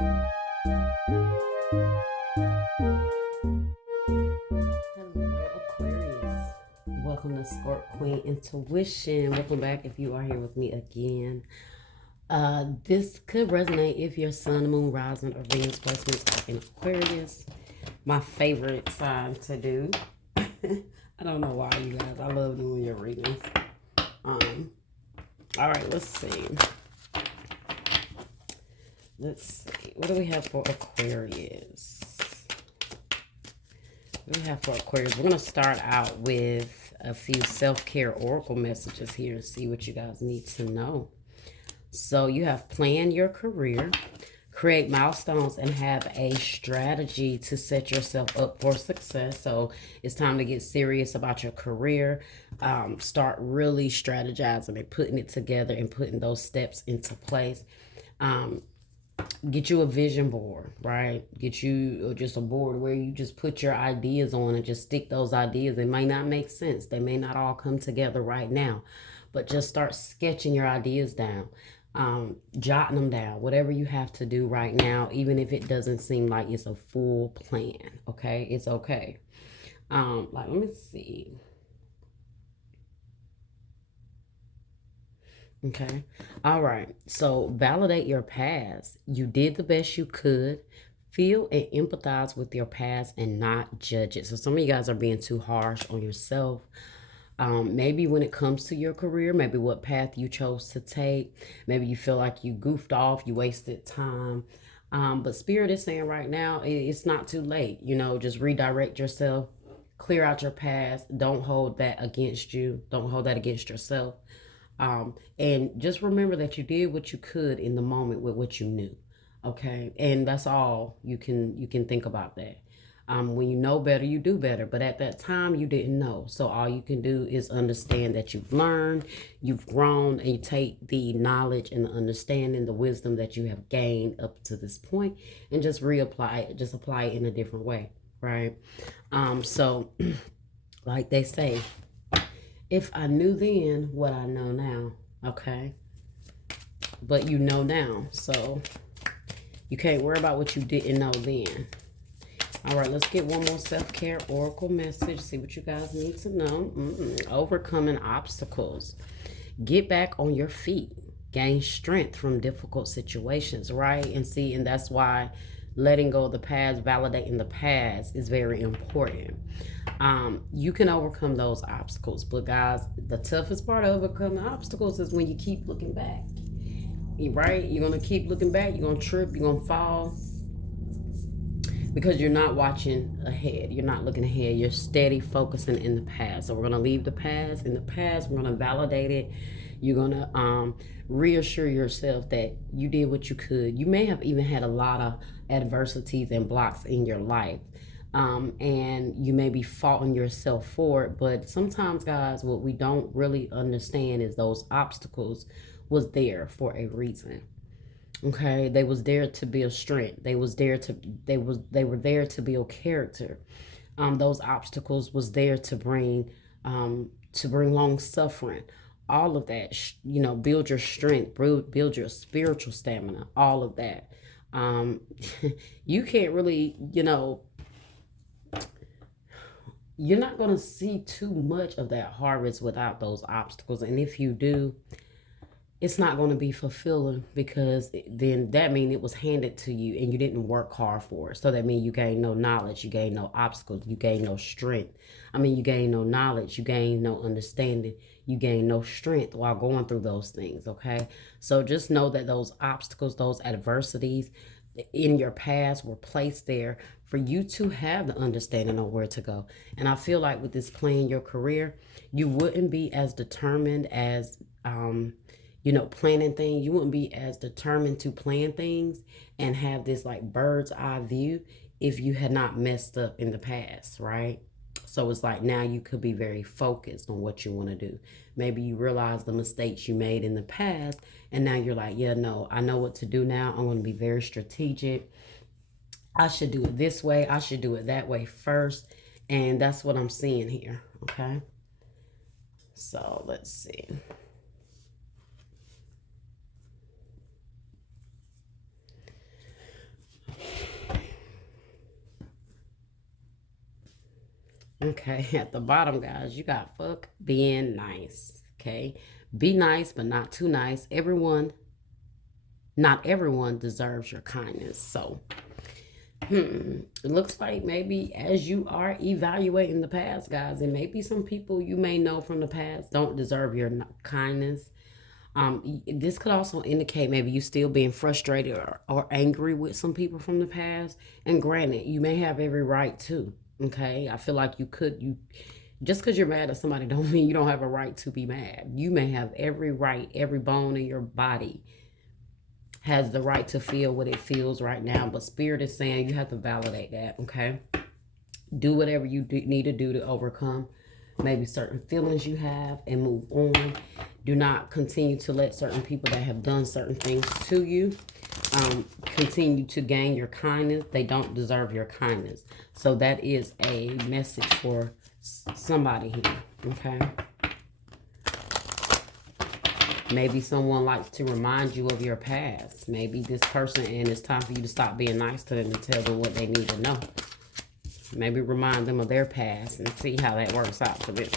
Aquarius. Welcome to Scorp Queen Intuition. Welcome back if you are here with me again. This could resonate if your sun, moon, rising, or Venus placements are in Aquarius. My favorite sign to do. I don't know why, you guys. I love doing your readings. All right, let's see. What do we have for Aquarius? We have for Aquarius. We're going to start out with a few self-care oracle messages here and see what you guys need to know. So you have plan your career, create milestones, and have a strategy to set yourself up for success. So it's time to get serious about your career. Start really strategizing and putting it together and putting those steps into place. Get you a vision board, right? Get you just a board where you just put your ideas on and just stick those ideas. They might not make sense. They may not all come together right now, but just start sketching your ideas down, jotting them down, whatever you have to do right now, even if it doesn't seem like it's a full plan, okay? It's okay. Let me see. Okay. All right. So validate your past. You did the best you could. Feel and empathize with your past and not judge it. So some of you guys are being too harsh on yourself. Maybe when it comes to your career, maybe what path you chose to take. Maybe you feel like you goofed off, you wasted time. But Spirit is saying right now, it's not too late. You know, just redirect yourself. Clear out your past. Don't hold that against you. Don't hold that against yourself. And just remember that you did what you could in the moment with what you knew. Okay. And that's all you can think about that. When you know better, you do better. But at that time, you didn't know. So all you can do is understand that you've learned, you've grown, and you take the knowledge and the understanding, the wisdom that you have gained up to this point, and just reapply it, just apply it in a different way. Right. So like they say, if I knew then what I know now, okay? But you know now, so you can't worry about what you didn't know then. All right, let's get one more self-care oracle message. See what you guys need to know. Overcoming obstacles. Get back on your feet. Gain strength from difficult situations, right? And that's why letting go of the past, validating the past is very important. You can overcome those obstacles, but guys, the toughest part of overcoming obstacles is when you keep looking back, right? You're going to keep looking back. You're going to trip. You're going to fall because you're not watching ahead. You're not looking ahead. You're steady focusing in the past. So we're going to leave the past in the past. We're going to validate it. You're going to reassure yourself that you did what you could. You may have even had a lot of adversities and blocks in your life. And you may be faulting yourself for it, but sometimes, guys, what we don't really understand is those obstacles was there for a reason. Okay, they was there to build strength. They were there to build character. Those obstacles was there to bring long suffering. All of that, build your strength, build your spiritual stamina. All of that. You can't really, you're not going to see too much of that harvest without those obstacles. And if you do, it's not going to be fulfilling, because then that means it was handed to you and you didn't work hard for it. So that means you gain no knowledge, you gain no obstacles, you gain no strength. You gain no knowledge, you gain no understanding, you gain no strength while going through those things, okay? So just know that those obstacles, those adversities in your past were placed there for you to have the understanding of where to go. And I feel like with this plan your career, you wouldn't be as determined as planning things. You wouldn't be as determined to plan things and have this like bird's eye view if you had not messed up in the past, right? So it's like now you could be very focused on what you want to do. Maybe you realize the mistakes you made in the past, and now you're like, yeah, no, I know what to do now. I'm going to be very strategic. I should do it this way. I should do it that way first. And that's what I'm seeing here, okay? So let's see. Okay, at the bottom, guys, you got fuck being nice. Okay, be nice, but not too nice. Not everyone deserves your kindness. So, it looks like maybe as you are evaluating the past, guys, and maybe some people you may know from the past don't deserve your kindness. This could also indicate maybe you still being frustrated or angry with some people from the past. And granted, you may have every right to. Okay, I feel like you just because you're mad at somebody don't mean you don't have a right to be mad. You may have every right, every bone in your body has the right to feel what it feels right now. But spirit is saying you have to validate that. Okay, do whatever you need to do to overcome maybe certain feelings you have and move on. Do not continue to let certain people that have done certain things to you continue to gain your kindness. They don't deserve your kindness. So that is a message for somebody here. Okay, maybe someone likes to remind you of your past. Maybe this person, and it's time for you to stop being nice to them and tell them what they need to know. Maybe remind them of their past and see how that works out for them.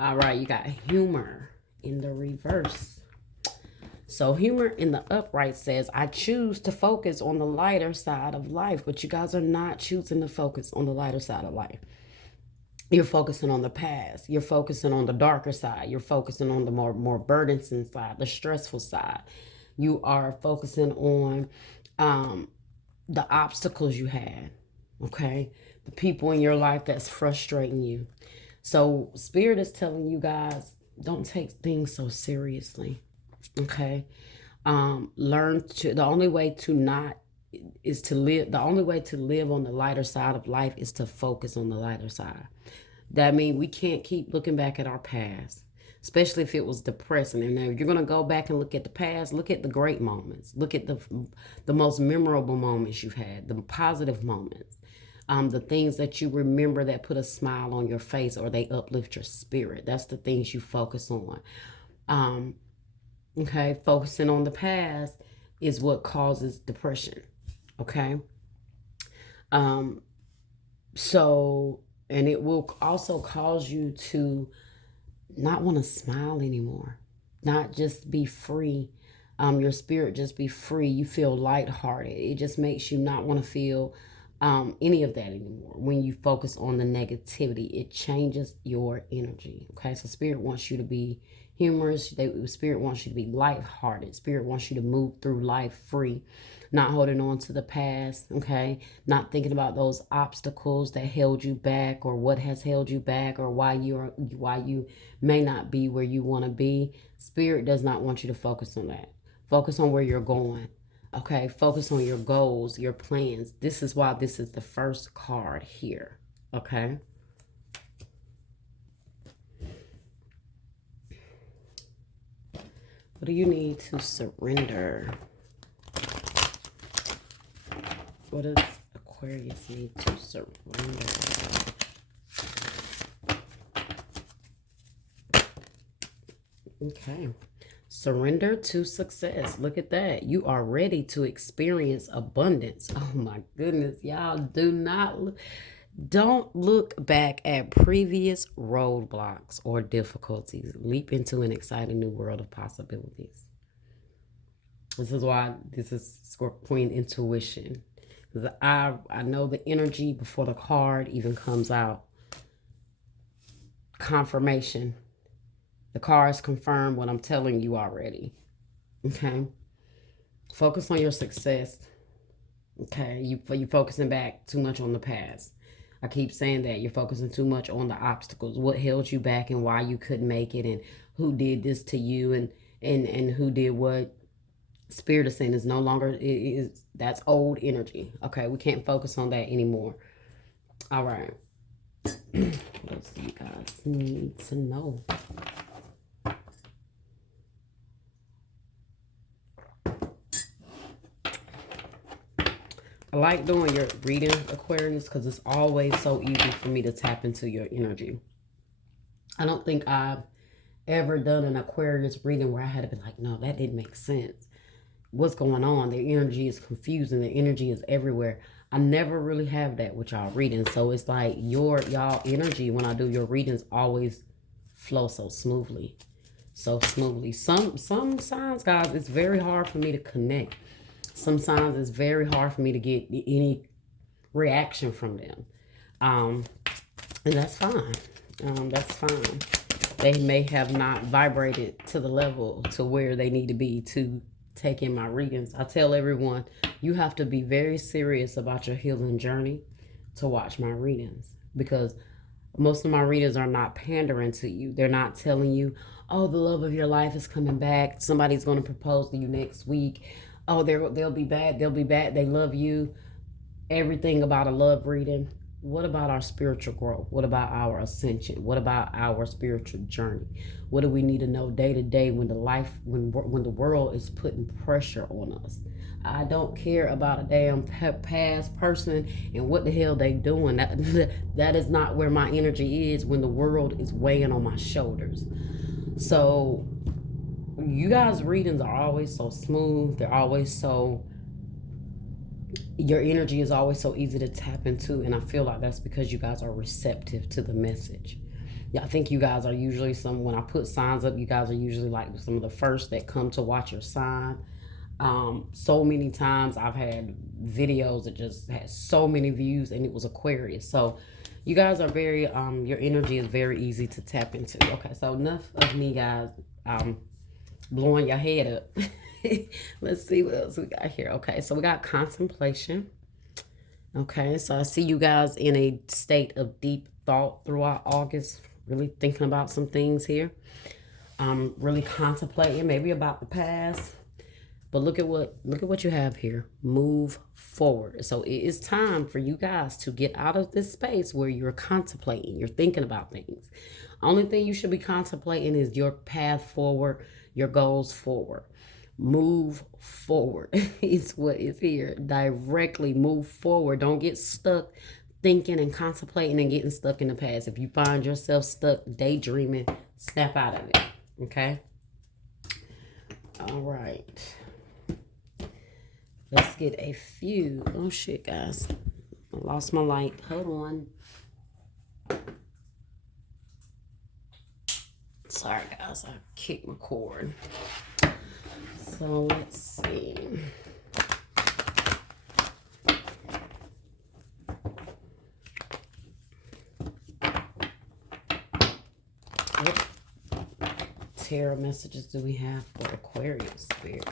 All right, you got humor in the reverse. So humor in the upright says, I choose to focus on the lighter side of life. But you guys are not choosing to focus on the lighter side of life. You're focusing on the past. You're focusing on the darker side. You're focusing on the more burdensome side, the stressful side. You are focusing on the obstacles you had, okay? The people in your life that's frustrating you. So Spirit is telling you guys, don't take things so seriously, okay? Learn to, the only way to not is to live, the only way to live on the lighter side of life is to focus on the lighter side. That means we can't keep looking back at our past, especially if it was depressing. And if you're going to go back and look at the past, look at the great moments. Look at the most memorable moments you've had, the positive moments, the things that you remember that put a smile on your face or they uplift your spirit. That's the things you focus on. Okay, focusing on the past is what causes depression. Okay. So, and it will also cause you to not want to smile anymore, not just be free. Your spirit just be free. You feel lighthearted. It just makes you not want to feel any of that anymore. When you focus on the negativity, it changes your energy. Okay, so spirit wants you to be humorous. Spirit wants you to be lighthearted. Spirit wants you to move through life free, not holding on to the past. Okay, not thinking about those obstacles that held you back, or what has held you back, or why you may not be where you want to be. Spirit does not want you to focus on that. Focus on where you're going. Okay, focus on your goals, your plans. This is why this is the first card here. Okay. What do you need to surrender? What does Aquarius need to surrender? Okay. Surrender to success. Look at that. You are ready to experience abundance. Oh my goodness. Y'all don't look back at previous roadblocks or difficulties. Leap into an exciting new world of possibilities. This is why this is Queen Intuition. I know the energy before the card even comes out. Confirmation. The cards confirm what I'm telling you already. Okay. Focus on your success. Okay. You're focusing back too much on the past. I keep saying that. You're focusing too much on the obstacles. What held you back and why you couldn't make it, and who did this to you, and who did what. Spirit is saying is no longer, that's old energy. Okay. We can't focus on that anymore. All right. What else do you guys need to know? I like doing your reading, Aquarius, because it's always so easy for me to tap into your energy. I don't think I've ever done an Aquarius reading where I had to be like, no, that didn't make sense. what's going on. Their energy is confused and their energy is everywhere. I never really have that with y'all readings. So it's like y'all energy when I do your readings always flow so smoothly. So smoothly. Some signs, guys, it's very hard for me to connect. Some signs it's very hard for me to get any reaction from them. And that's fine. That's fine. They may have not vibrated to the level to where they need to be to take in my readings. I tell everyone, you have to be very serious about your healing journey to watch my readings, because most of my readers are not pandering to you. They're not telling you, oh, the love of your life is coming back. Somebody's going to propose to you next week. Oh, they'll be bad. They'll be bad. They love you. Everything about a love reading. What about our spiritual growth? What about our ascension? What about our spiritual journey? What do we need to know day to day when the world is putting pressure on us? I don't care about a damn past person and what the hell they doing. That is not where my energy is when the world is weighing on my shoulders. So you guys' readings are always so smooth. They're always so, your energy is always so easy to tap into, and I feel like that's because you guys are receptive to the message. Yeah, I think you guys are usually when I put signs up, you guys are usually like some of the first that come to watch your sign. So many times I've had videos that just had so many views, and it was Aquarius. So you guys are very, your energy is very easy to tap into. Okay, so enough of me, guys, blowing your head up. Let's see what else we got here. Okay, so we got contemplation. Okay, so I see you guys in a state of deep thought throughout August, really thinking about some things here. Really contemplating maybe about the past. But look at what you have here. Move forward. So it is time for you guys to get out of this space where you're contemplating, you're thinking about things. Only thing you should be contemplating is your path forward, your goals forward. Move forward is what is here. Directly move forward. Don't get stuck thinking and contemplating and getting stuck in the past. If you find yourself stuck daydreaming, snap out of it. Okay? All right. Let's get a few. Oh, shit, guys. I lost my light. Hold on. Sorry, guys. I kicked my cord. So, let's see. What tarot messages do we have for Aquarius Spirit?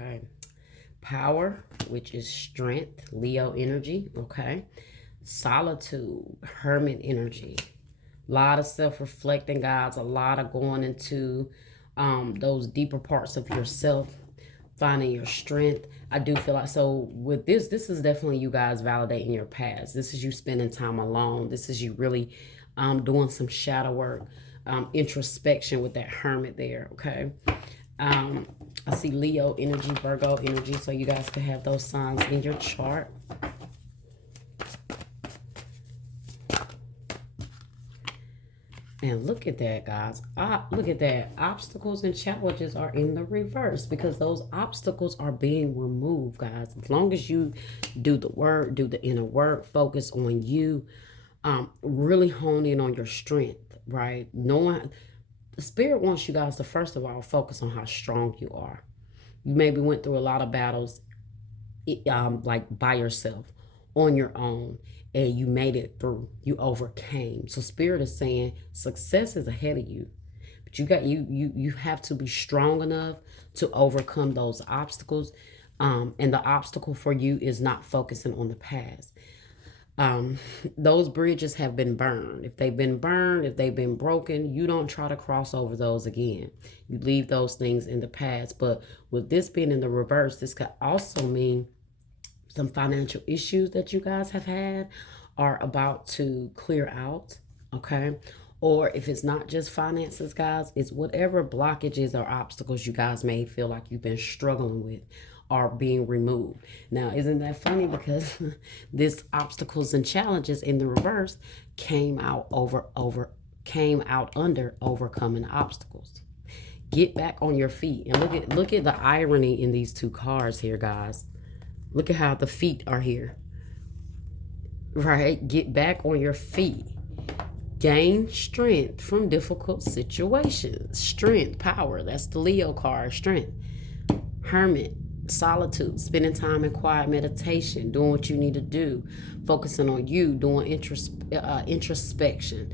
Okay. Power, which is strength, Leo energy. Okay. Solitude, Hermit energy. A lot of self-reflecting, guys. A lot of going into those deeper parts of yourself, finding your strength. I do feel like, so with this is definitely you guys validating your past. This is you spending time alone. This is you really doing some shadow work, introspection with that Hermit there. Okay. I see Leo energy, Virgo energy, so you guys can have those signs in your chart. And look at that, guys. Look at that. Obstacles and challenges are in the reverse because those obstacles are being removed, guys. As long as you do the work, do the inner work, focus on you, really hone in on your strength, right? Knowing the Spirit wants you guys to, first of all, focus on how strong you are. You maybe went through a lot of battles like by yourself, on your own, and you made it through. You overcame. So Spirit is saying success is ahead of you. But you have to be strong enough to overcome those obstacles. And the obstacle for you is not focusing on the past. Those bridges have been burned. If they've been burned, if they've been broken, you don't try to cross over those again. You leave those things in the past. But with this being in the reverse, this could also mean some financial issues that you guys have had are about to clear out. Okay. Or if it's not just finances, guys, it's whatever blockages or obstacles you guys may feel like you've been struggling with are being removed. Now, isn't that funny? Because this obstacles and challenges in the reverse came out under overcoming obstacles. Get back on your feet. And look at the irony in these two cards here, guys. Look at how the feet are here. Right? Get back on your feet. Gain strength from difficult situations. Strength, power. That's the Leo card, strength. Hermit, solitude, spending time in quiet meditation, doing what you need to do, focusing on you, doing introspection,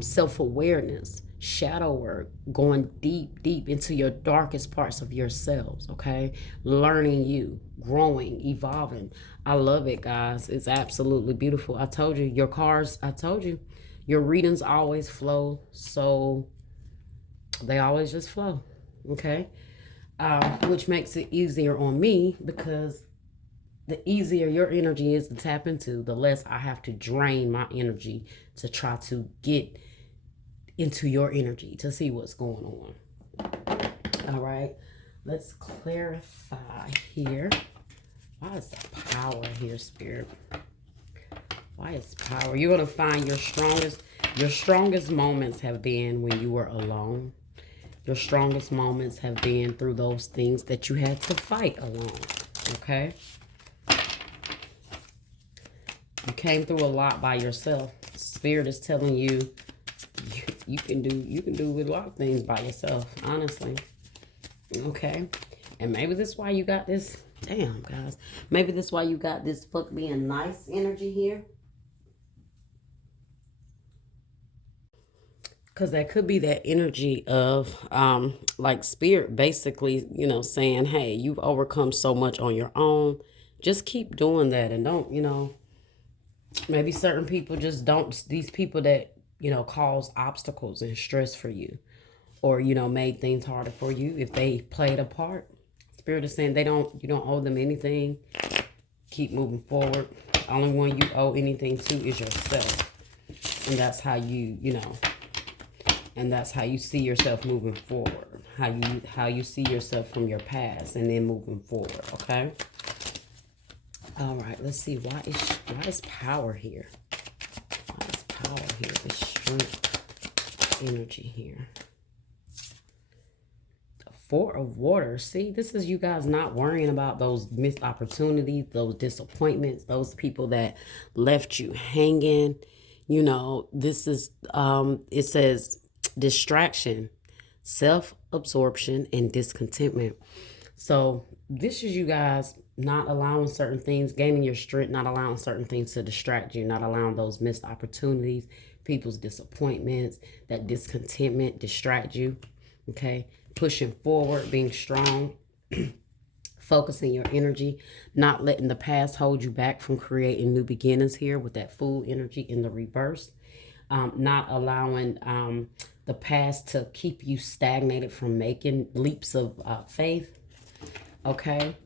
self-awareness, shadow work, going deep into your darkest parts of yourselves, okay? Learning you, growing, evolving. I love it, guys. It's absolutely beautiful. I told you, your cards, I told you, your readings always flow, so they always just flow, okay? Which makes it easier on me, because the easier your energy is to tap into, the less I have to drain my energy to try to get into your energy to see what's going on. All right, let's clarify here. Why is the power here, Spirit? Why is power? You're going to find your strongest moments have been when you were alone. Your strongest moments have been through those things that you had to fight alone. Okay? You came through a lot by yourself. Spirit is telling you, you can do a lot of things by yourself, honestly. Okay? And maybe that's why you got this, damn guys. Maybe that's why you got this fuck being nice energy here. Because that could be that energy of like Spirit basically, you know, saying, hey, you've overcome so much on your own. Just keep doing that, and don't, you know, maybe certain people just don't, these people that, you know, cause obstacles and stress for you, or, you know, made things harder for you, if they played a part, Spirit is saying you don't owe them anything. Keep moving forward. The only one you owe anything to is yourself. And that's how you know, and that's how you see yourself moving forward. How you see yourself from your past and then moving forward, okay? All right, let's see. Why is power here? Why is power here? The strength energy here. The Four of Water. See, this is you guys not worrying about those missed opportunities, those disappointments, those people that left you hanging. You know, this is, it says distraction, self-absorption, and discontentment. So this is you guys not allowing certain things, gaining your strength, not allowing certain things to distract you, not allowing those missed opportunities, people's disappointments, that discontentment distract you, okay? Pushing forward, being strong, focusing your energy, not letting the past hold you back from creating new beginnings here with that Fool energy in the reverse. Not allowing the past to keep you stagnated from making leaps of faith. Okay.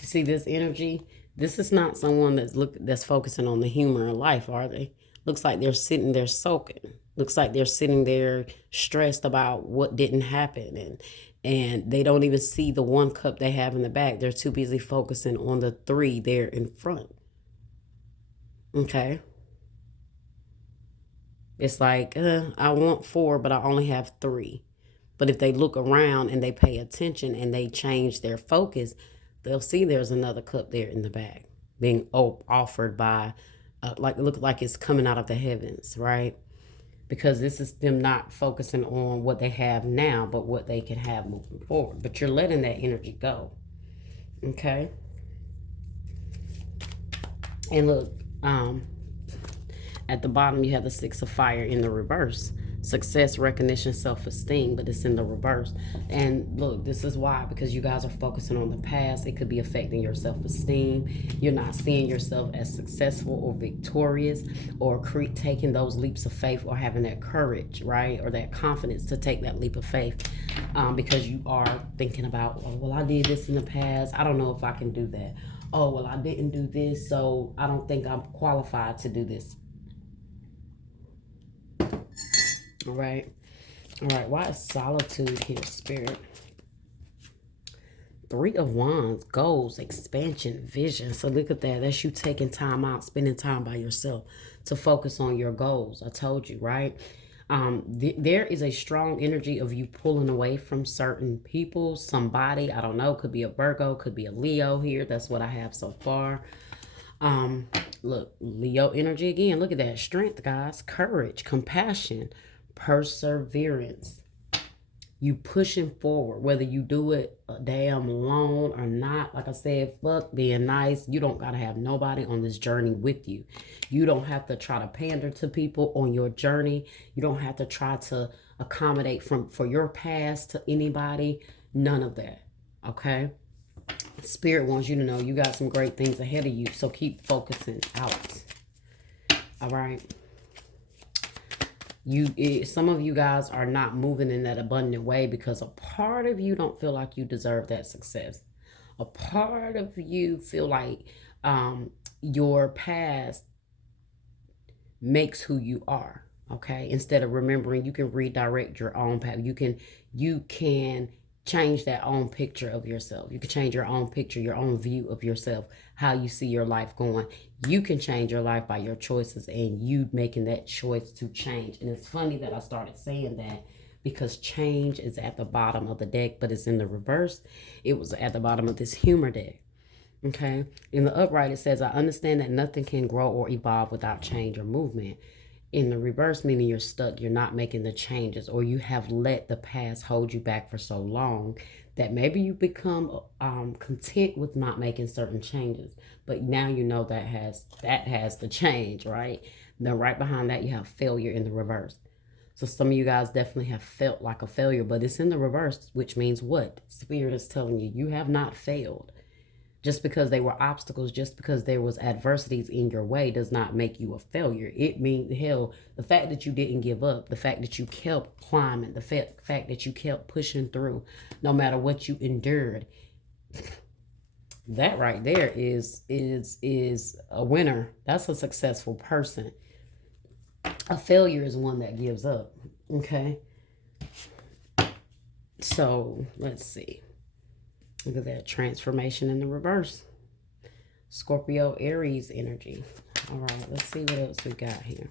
See this energy? This is not someone that's focusing on the humor of life, are they? Looks like they're sitting there soaking. Looks like they're sitting there stressed about what didn't happen, and they don't even see the one cup they have in the back. They're too busy focusing on the three there in front. Okay. It's like, I want four, but I only have three. But if they look around and they pay attention and they change their focus, they'll see there's another cup there in the back being offered by, like, it looks like it's coming out of the heavens, right? Because this is them not focusing on what they have now, but what they can have moving forward. But you're letting that energy go. Okay. And look, at the bottom, you have the Six of Fire in the reverse. Success, recognition, self-esteem, but it's in the reverse. And look, this is why, because you guys are focusing on the past. It could be affecting your self-esteem. You're not seeing yourself as successful or victorious, or taking those leaps of faith, or having that courage, right? Or that confidence to take that leap of faith, because you are thinking about, oh, well, I did this in the past. I don't know if I can do that. Oh, well, I didn't do this, so I don't think I'm qualified to do this. All right. Why is solitude here, Spirit? Three of Wands, goals, expansion, vision. So look at that. That's you taking time out, spending time by yourself to focus on your goals. I told you, right? There is a strong energy of you pulling away from certain people, somebody. I don't know. Could be a Virgo, could be a Leo here. That's what I have so far. Look, Leo energy again. Look at that. Strength, guys. Courage, compassion, perseverance. You pushing forward, whether you do it a damn alone or not. Like I said, fuck being nice. You don't gotta have nobody on this journey with you. You don't have to try to pander to people on your journey. You don't have to try to accommodate for your past to anybody. None of that. Okay. Spirit wants you to know you got some great things ahead of you. So keep focusing out. All right. Some of you guys are not moving in that abundant way because a part of you don't feel like you deserve that success. A part of you feel like your past makes who you are. Okay, instead of remembering, you can redirect your own path. You can change that own picture of yourself. You can change your own picture, your own view of yourself, how you see your life going. You can change your life by your choices and you making that choice to change. And it's funny that I started saying that because change is at the bottom of the deck, but it's in the reverse. It was at the bottom of this humor deck. Okay. In the upright, it says, I understand that nothing can grow or evolve without change or movement. In the reverse, meaning you're stuck, you're not making the changes, or you have let the past hold you back for so long that maybe you become content with not making certain changes. But now you know that has to change, right? Then right behind that, you have failure in the reverse. So some of you guys definitely have felt like a failure, but it's in the reverse, which means what? Spirit is telling you, you have not failed. Just because they were obstacles, just because there was adversities in your way does not make you a failure. It means, hell, the fact that you didn't give up, the fact that you kept climbing, the fact that you kept pushing through, no matter what you endured, that right there is a winner. That's a successful person. A failure is one that gives up. Okay. So let's see. Look at that transformation in the reverse. Scorpio, Aries energy. All right, let's see what else we got here.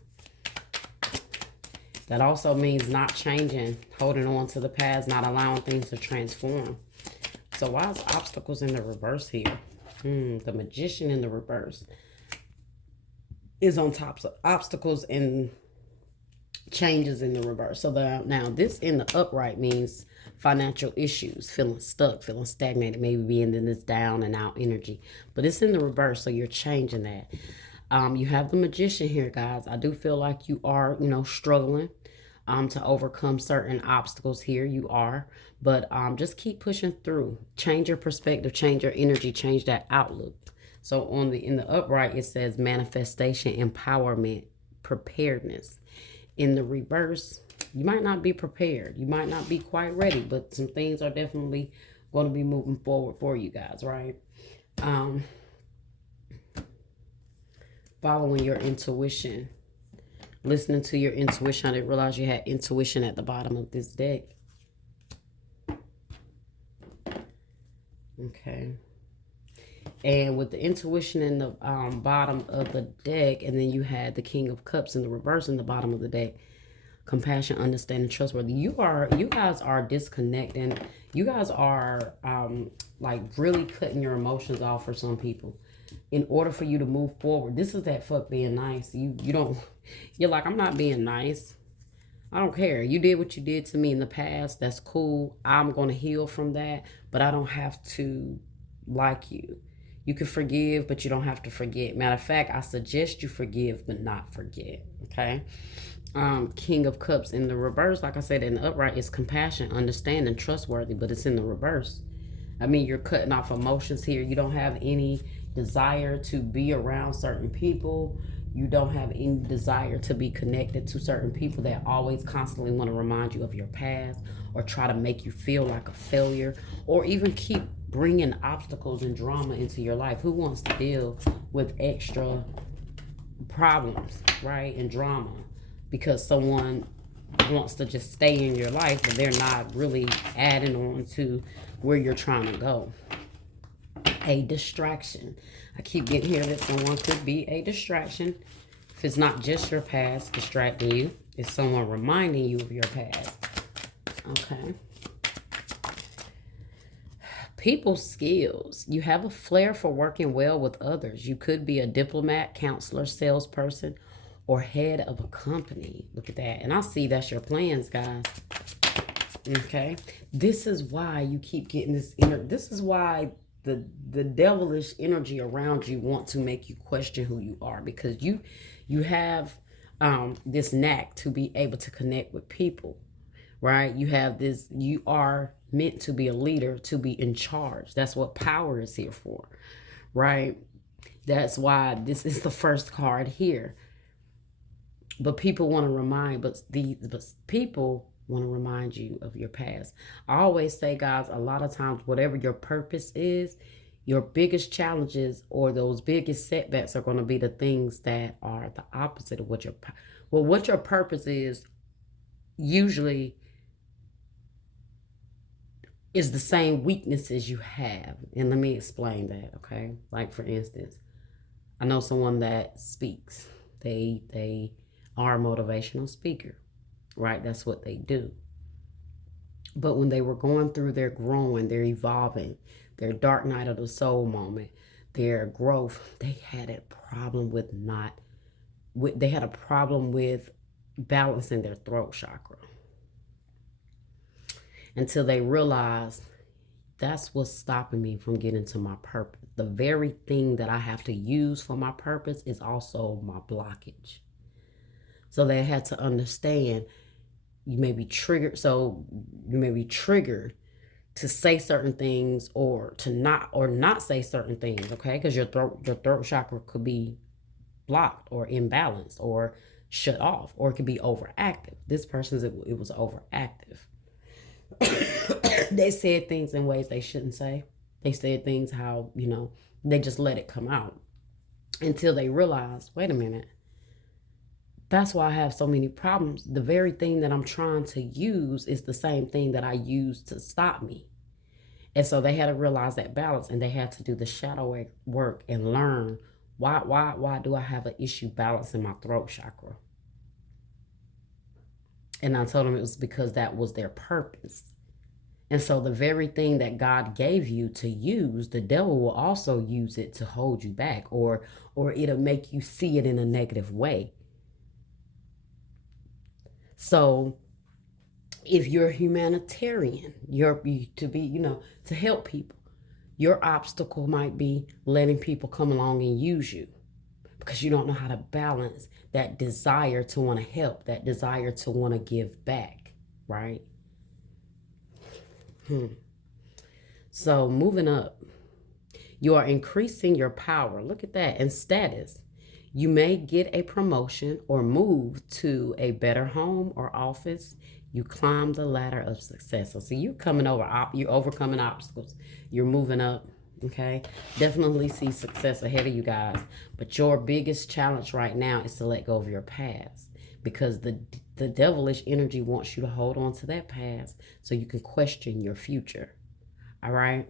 That also means not changing, holding on to the past, not allowing things to transform. So why is obstacles in the reverse here? The Magician in the reverse is on top of obstacles and changes in the reverse. So now this in the upright means financial issues, feeling stuck, feeling stagnated, maybe being in this down and out energy. But it's in the reverse, so you're changing that. You have the Magician here, guys. I do feel like you are, struggling to overcome certain obstacles here. You are. But just keep pushing through. Change your perspective, change your energy, change that outlook. So in the upright, it says manifestation, empowerment, preparedness. In the reverse, you might not be prepared. You might not be quite ready, but some things are definitely going to be moving forward for you guys, right? Following your intuition. Listening to your intuition. I didn't realize you had intuition at the bottom of this deck. Okay. And with the intuition in the bottom of the deck, and then you had the King of Cups in the reverse in the bottom of the deck. Compassion, understanding, trustworthy. You guys are disconnecting. You guys are like really cutting your emotions off for some people in order for you to move forward. This is that fuck being nice. You're like, I'm not being nice. I don't care. You did what you did to me in the past. That's cool. I'm going to heal from that, but I don't have to like you. You can forgive, but you don't have to forget. Matter of fact, I suggest you forgive, but not forget. Okay. King of Cups in the reverse, like I said, in the upright is compassion, understanding, trustworthy, but it's in the reverse. I mean, you're cutting off emotions here. You don't have any desire to be around certain people. You don't have any desire to be connected to certain people that always constantly want to remind you of your past or try to make you feel like a failure or even keep bringing obstacles and drama into your life. Who wants to deal with extra problems, right, and drama because someone wants to just stay in your life, but they're not really adding on to where you're trying to go. A distraction. I keep getting here that someone could be a distraction. If it's not just your past distracting you, it's someone reminding you of your past. Okay. People skills. You have a flair for working well with others. You could be a diplomat, counselor, salesperson, or head of a company. Look at that. And I see that's your plans, guys. Okay. This is why you keep getting this this is why the devilish energy around you want to make you question who you are, because you have this knack to be able to connect with people, right? You have this, you are meant to be a leader, to be in charge. That's what power is here for, right? That's why this is the first card here. But people want to remind, but people want to remind you of your past. I always say, guys, a lot of times, whatever your purpose is, your biggest challenges or those biggest setbacks are going to be the things that are the opposite of what your purpose is. Usually is the same weaknesses you have. And let me explain that, okay? Like, for instance, I know someone that speaks. They are a motivational speaker, right? That's what they do. But when they were going through their growing, their evolving, their dark night of the soul moment, their growth, they had a problem with balancing their throat chakra, until they realized that's what's stopping me from getting to my purpose. The very thing that I have to use for my purpose is also my blockage. So they had to understand you may be triggered. So you may be triggered to say certain things or to not say certain things, okay? Because your throat chakra could be blocked or imbalanced or shut off, or it could be overactive. This person's, it was overactive. They said things in ways they shouldn't say. They said things how, they just let it come out until they realized, wait a minute, that's why I have so many problems. The very thing that I'm trying to use is the same thing that I use to stop me. And so they had to realize that balance, and they had to do the shadow work and learn why do I have an issue balancing my throat chakra? And I told them it was because that was their purpose. And so the very thing that God gave you to use, the devil will also use it to hold you back, or it'll make you see it in a negative way. So if you're a humanitarian, to help people, your obstacle might be letting people come along and use you, because you don't know how to balance that desire to want to help, that desire to want to give back, right? So moving up, you are increasing your power. Look at that. And status. You may get a promotion or move to a better home or office. You climb the ladder of success. So you're you're overcoming obstacles. You're moving up. Okay. Definitely see success ahead of you guys. But your biggest challenge right now is to let go of your past, because the devilish energy wants you to hold on to that past so you can question your future. All right.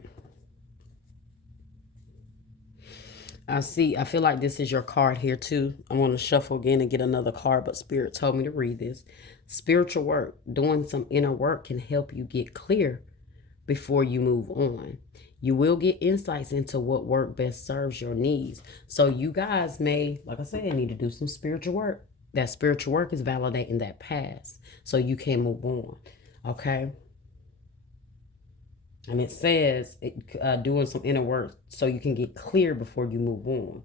I feel like this is your card here too. I want to shuffle again and get another card, but Spirit told me to read this. Spiritual work, doing some inner work can help you get clear before you move on. You will get insights into what work best serves your needs. So you guys may, like I said, need to do some spiritual work. That spiritual work is validating that past so you can move on. Okay. And it says doing some inner work so you can get clear before you move on.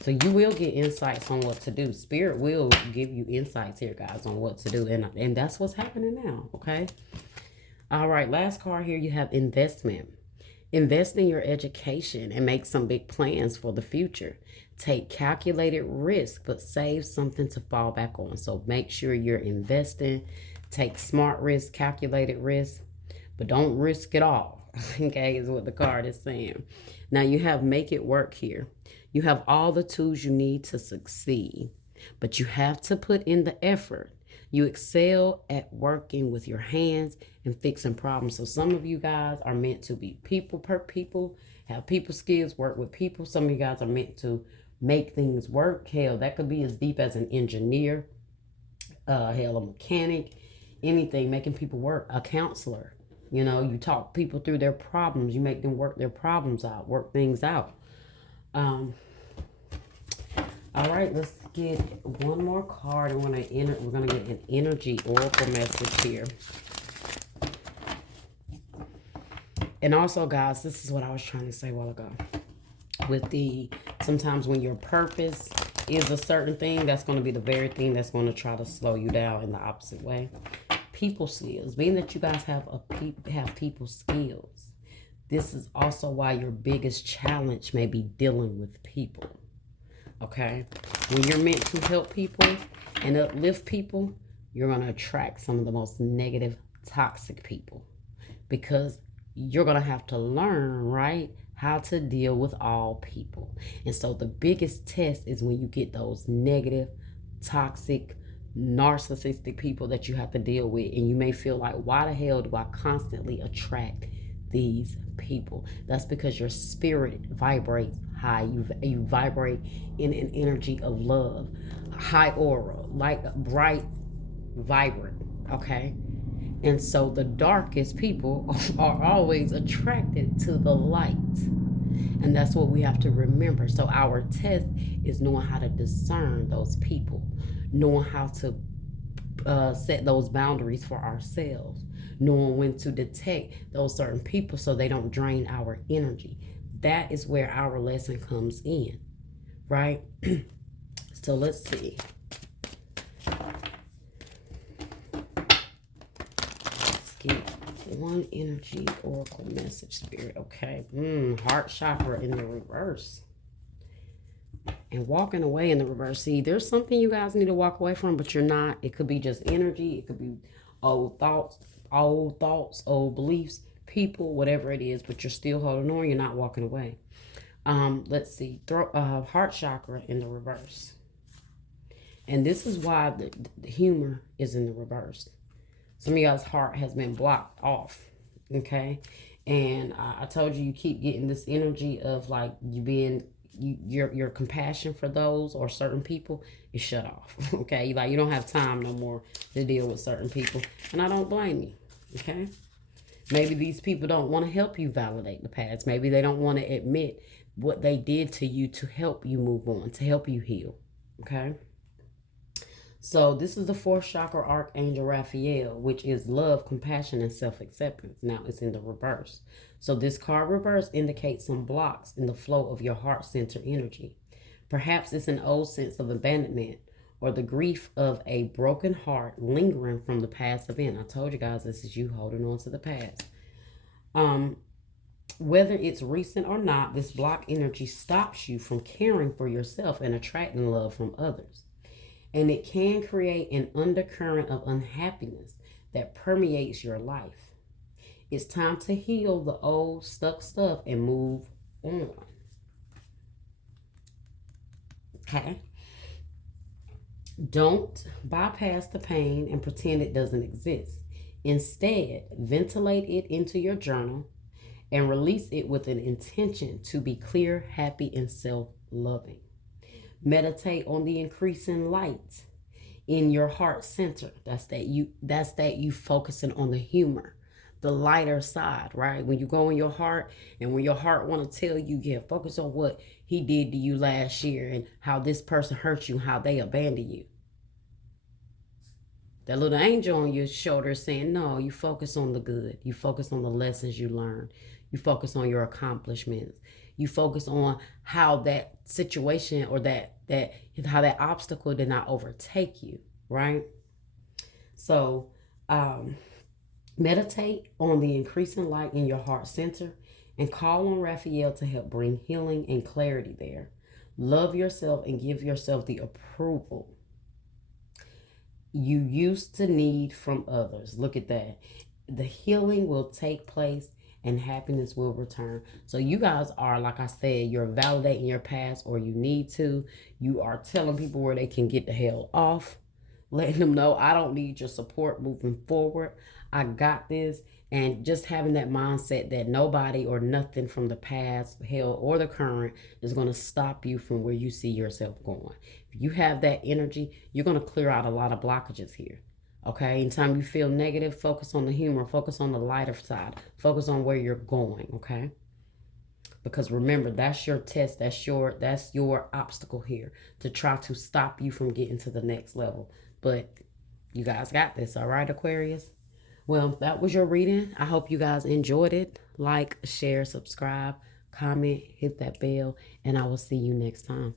So you will get insights on what to do. Spirit will give you insights here, guys, on what to do. And that's what's happening now, okay? All right, last card here, you have investment. Invest in your education and make some big plans for the future. Take calculated risk, but save something to fall back on. So make sure you're investing. Take smart risk, calculated risk, but don't risk it all. Okay, is what the card is saying. Now you have make it work here. You have all the tools you need to succeed, but you have to put in the effort. You excel at working with your hands and fixing problems. So some of you guys are meant to be people, have people skills, work with people. Some of you guys are meant to make things work. Hell, that could be as deep as an engineer, hell, a mechanic, anything, making people work, a counselor. You know, you talk people through their problems, you make them work their problems out, work things out. Um, all right, let's get one more card. We're gonna get an energy oracle message here. And also, guys, this is what I was trying to say a while ago. With sometimes when your purpose is a certain thing, that's going to be the very thing that's going to try to slow you down in the opposite way. People skills, being that you guys have people skills, this is also why your biggest challenge may be dealing with people. Okay, when you're meant to help people and uplift people, you're going to attract some of the most negative, toxic people, because you're going to have to learn, right, how to deal with all people. And so the biggest test is when you get those negative, toxic, narcissistic people that you have to deal with. And you may feel like, why the hell do I constantly attract these people? That's because your spirit vibrates high. You vibrate in an energy of love, high aura, like bright, vibrant, okay? And so the darkest people are always attracted to the light. And that's what we have to remember. So our test is knowing how to discern those people, knowing how to set those boundaries for ourselves, knowing when to detect those certain people so they don't drain our energy. That is where our lesson comes in, right? So let's see. Get one energy oracle message, spirit. Okay. Heart chakra in the reverse. And walking away in the reverse. See, there's something you guys need to walk away from, but you're not. It could be just energy. It could be old thoughts, old beliefs, people, whatever it is, but you're still holding on. You're not walking away. Let's see. Heart chakra in the reverse. And this is why the humor is in the reverse. Some of y'all's heart has been blocked off, okay? And I told you keep getting this energy of like your compassion for those or certain people is shut off, okay? Like you don't have time no more to deal with certain people, and I don't blame you, okay? Maybe these people don't want to help you validate the past. Maybe they don't want to admit what they did to you to help you move on, to help you heal, okay? So this is the fourth chakra, Archangel Raphael, which is love, compassion, and self-acceptance. Now it's in the reverse. So this card reverse indicates some blocks in the flow of your heart center energy. Perhaps it's an old sense of abandonment or the grief of a broken heart lingering from the past event. I told you guys this is you holding on to the past. Whether it's recent or not, this block energy stops you from caring for yourself and attracting love from others. And it can create an undercurrent of unhappiness that permeates your life. It's time to heal the old stuck stuff and move on. Okay? Don't bypass the pain and pretend it doesn't exist. Instead, ventilate it into your journal and release it with an intention to be clear, happy, and self-loving. Meditate on the increasing light in your heart center. That's that you focusing on the humor, the lighter side, right? When you go in your heart and when your heart want to tell you, yeah, focus on what he did to you last year and how this person hurt you, how they abandoned you. That little angel on your shoulder saying, no, you focus on the good. You focus on the lessons you learned. You focus on your accomplishments. You focus on how that situation or how that obstacle did not overtake you, right? So meditate on the increasing light in your heart center and call on Raphael to help bring healing and clarity there. Love yourself and give yourself the approval you used to need from others. Look at that. The healing will take place and happiness will return. So you guys are, like I said, you're validating your past, or you need to. You are telling people where they can get the hell off. letting them know I don't need your support moving forward. I got this. And just having that mindset that nobody or nothing from the past, hell, or the current is going to stop you from where you see yourself going. If you have that energy, you're going to clear out a lot of blockages here. Okay, anytime you feel negative, focus on the humor, focus on the lighter side, focus on where you're going. Okay, because remember, that's your test, that's your obstacle here to try to stop you from getting to the next level. But you guys got this. All right, Aquarius. Well, that was your reading. I hope you guys enjoyed it. Like, share, subscribe, comment, hit that bell, and I will see you next time.